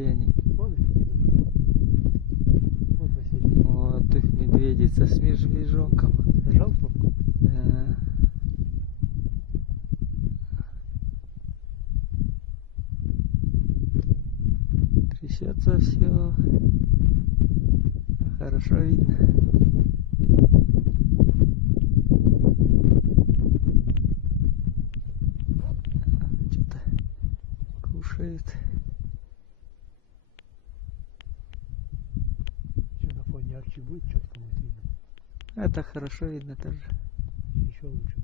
где они? Вон они идут. Вот Василий. Вот их медведица с медвежонком. Нажал кнопку? Да. Трясется все. Хорошо видно. Что-то кушает. Что на фоне арчи будет четко будет видно. Это хорошо видно тоже. Еще лучше.